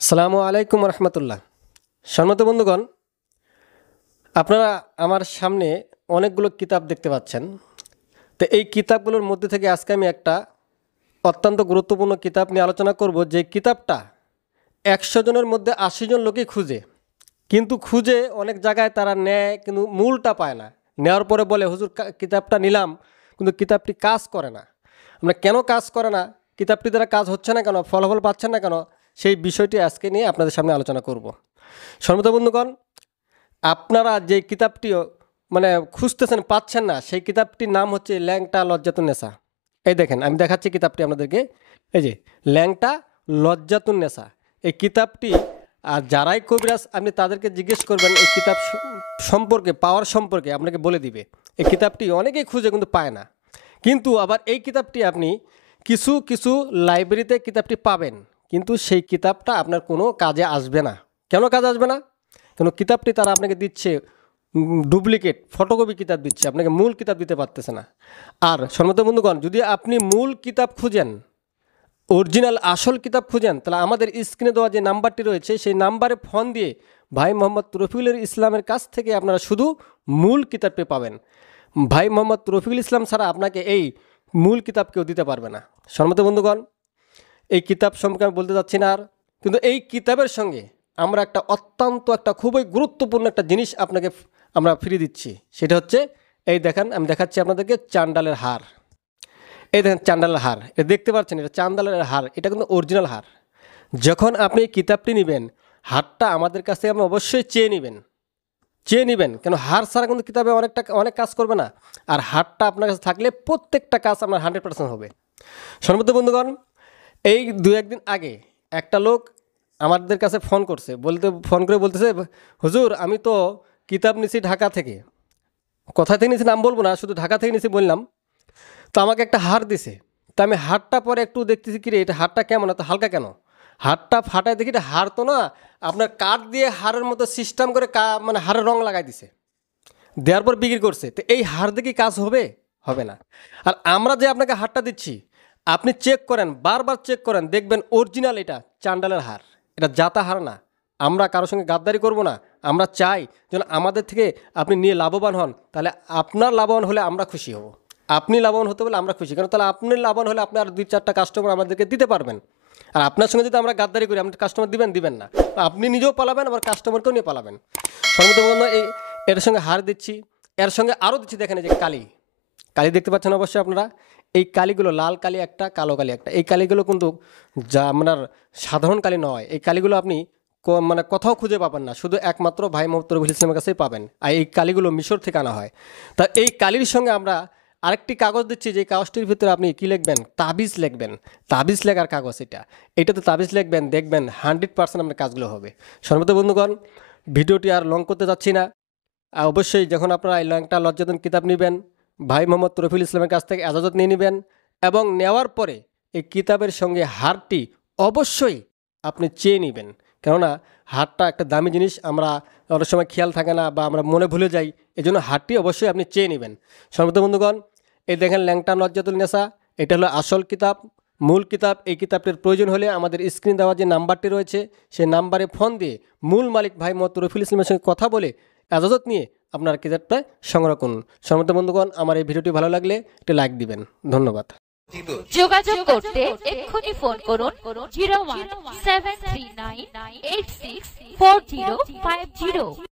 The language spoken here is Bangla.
আসসালামু আলাইকুম রহমতুল্লাহ। সম্মানিত বন্ধুগণ, আপনারা আমার সামনে অনেকগুলো কিতাব দেখতে পাচ্ছেন। তো এই কিতাবগুলোর মধ্যে থেকে আজকে আমি একটা অত্যন্ত গুরুত্বপূর্ণ কিতাব নিয়ে আলোচনা করব, যে কিতাবটা 100 জনের মধ্যে 80 জন লোকই খুঁজে, কিন্তু খুঁজে অনেক জায়গায় তারা নেয় কিন্তু মূলটা পায় না। নেওয়ার পরে বলে, হুজুর কিতাবটা নিলাম কিন্তু কিতাবটি কাজ করে না। আমরা কেন কাজ করে না, কিতাবটি দ্বারা কাজ হচ্ছে না কেন, ফলাফল পাচ্ছেন না কেন, সেই বিষয়টি আজকে নিয়ে আপনাদের সামনে আলোচনা করব। সম্মানিত বন্ধুগণ, আপনারা যে কিতাবটিও খুঁজতেছেন পাচ্ছেন না, সেই কিতাবটির নাম হচ্ছে ল্যাংটা লজ্জাতুন্নেসা। এই দেখেন, আমি দেখাচ্ছি কিতাবটি আপনাদেরকে। এই যে ল্যাংটা লজ্জাতুন্নেসা, এই কিতাবটি আর যারাই কবিরাজ আপনি তাদেরকে জিজ্ঞেস করবেন এই কিতাব সম্পর্কে, পাওয়ার সম্পর্কে আপনাকে বলে দিবে। এই কিতাবটি অনেকেই খুঁজে কিন্তু পায় না। কিন্তু আবার এই কিতাবটি আপনি কিছু কিছু লাইব্রেরিতে কিতাবটি পাবেন, কিন্তু সেই কিতাবটা আপনার কোনো কাজে আসবে না। কেন কাজে আসবে না? কেন কিতাবটি তারা আপনাকে দিচ্ছে ডুপ্লিকেট ফটোকপি কিতাব দিচ্ছে, আপনাকে মূল কিতাব দিতে পারতেছে না। আর সম্মানিত বন্ধুগণ, যদি আপনি মূল কিতাব খুঁজেন, অরিজিনাল আসল কিতাব খুঁজেন, তাহলে আমাদের স্ক্রিনে দেওয়া যে নাম্বারটি রয়েছে সেই নাম্বারে ফোন দিয়ে ভাই মোহাম্মদ রফিকুল ইসলামের কাছ থেকে আপনারা শুধু মূল কিতাবটি পাবেন। ভাই মোহাম্মদ রফিকুল ইসলাম ছাড়া আপনাকে এই মূল কিতাব কেউ দিতে পারবে না। সম্মানিত বন্ধুগণ, এই কিতাব সম্পর্কে আমি বলতে চাচ্ছি না আর, কিন্তু এই কিতাবের সঙ্গে আমরা একটা খুবই গুরুত্বপূর্ণ একটা জিনিস আপনাকে আমরা ফিরিয়ে দিচ্ছি। সেটা হচ্ছে, এই দেখেন, আমি দেখাচ্ছি আপনাদেরকে চান্ডালের হার। এই দেখেন চান্ডালের হার, এটা দেখতে পাচ্ছেন, এটা চান্ডালের হার, এটা কিন্তু অরিজিনাল হার। যখন আপনি এই কিতাবটি নেবেন, হারটা আমাদের কাছ থেকে আপনি অবশ্যই চেয়ে নেবেন, কেন হার ছাড়া কিন্তু কিতাবে অনেক কাজ করবে না। আর হারটা আপনার কাছে থাকলে প্রত্যেকটা কাজ আপনার 100% হবে। সম্মানিত বন্ধুগণ, এই 2-1 দিন আগে একটা লোক আমাদের কাছে ফোন করে বলতেছে, হুজুর আমি তো কিতাব নিছি ঢাকা থেকে। কোথা থেকে নিছি নাম বলবো না, শুধু ঢাকা থেকে নিছি বললাম। তো আমাকে একটা হার দিছে। তা আমি হারটা পরে একটু দেখতেছি, কিরে এটা হারটা কেমন, এত হালকা কেন? হারটা ফাটায় দেখি এটা হার তো না, আপনার কাঠ দিয়ে হারের মতো সিস্টেম করে হারের রং লাগাই দিছে, দেওয়ার পর বিক্রি করছে। তো এই হার দেখি কাজ হবে না। আর আমরা যে আপনাকে হারটা দিচ্ছি, আপনি চেক করেন, বারবার চেক করেন, দেখবেন অরিজিনাল এটা চান্ডালের হার, এটা জাতা হার না। আমরা কারোর সঙ্গে গাদ্দারি করব না। আমরা চাই যেন আমাদের থেকে আপনি নিয়ে লাভবান হন। তাহলে আপনার লাভবান হলে আমরা খুশি হব, আপনি লাভবান হতে বলে আমরা খুশি। কারণ তাহলে আপনি লাভবান হলে আপনি আর 2-4টা কাস্টমার আমাদেরকে দিতে পারবেন। আর আপনার সঙ্গে যদি আমরা গাদ্দারি করি, আপনি কাস্টমার দিবেন না, আপনি নিজেও পালাবেন, আবার কাস্টমারকেও নিয়ে পালাবেন। সম্মত বন্ধু, এর সঙ্গে হার দিচ্ছি, এর সঙ্গে আরও দিচ্ছি। দেখেন এই যে কালি দেখতে পাচ্ছেন অবশ্যই আপনারা। এই কালিগুলো, লাল কালি একটা, কালো কালি একটা, এই কালিগুলো কিন্তু যা আপনার সাধারণ কালি নয়। এই কালিগুলো আপনি কোথাও খুঁজে পাবেন না, শুধু একমাত্র ভাই মোহাম্মদ রফিকুল ইসলামের কাছেই পাবেন। আর এই কালিগুলো মিশর থেকে আনা হয়। তা এই কালির সঙ্গে আমরা আরেকটি কাগজ দিচ্ছি, যে কাগজটির ভিতরে আপনি কি লিখবেন, তাবিজ লিখবেন। তাবিজ লেখার কাগজ এটাতে তাবিজ লিখবেন, দেখবেন 100% আপনার কাজগুলো হবে। সম্মানিত বন্ধুগণ, ভিডিওটি আর লং করতে যাচ্ছি না। অবশ্যই যখন আপনারা এই ল্যাংটা লজ্জাতুন কিতাব নেবেন, ভাই মোহাম্মদ রফিকুল ইসলামের কাছ থেকে এজাজত নিয়ে নেবেন, এবং নেওয়ার পরে এই কিতাবের সঙ্গে হারটি অবশ্যই আপনি চেয়ে নেবেন। কেননা হারটা একটা দামি জিনিস, আমরা অনেক সময় খেয়াল থাকে না বা আমরা মনে ভুলে যাই, এই জন্য হারটি অবশ্যই আপনি চেয়ে নেবেন। সম্মানিত বন্ধুগণ, এই দেখেন ল্যাংটা লজ্জাতুন্নেসা, এটা হলো আসল কিতাব, মূল কিতাব। এই কিতাবটির প্রয়োজন হলে আমাদের স্ক্রিন দেওয়া যে নাম্বারটি রয়েছে, সেই নাম্বারে ফোন দিয়ে মূল মালিক ভাই মোহাম্মদ রফিকুল ইসলামের সঙ্গে কথা বলে এজাজত নিয়ে আপনার কিতাবটা সংগ্রহ করুন। সম্মানিত বন্ধুগণ, আমার এই ভিডিওটি ভালো লাগলে একটি লাইক দিবেন। ধন্যবাদ। যোগাযোগ করতে এক্ষুনি ফোন করুন 0173986405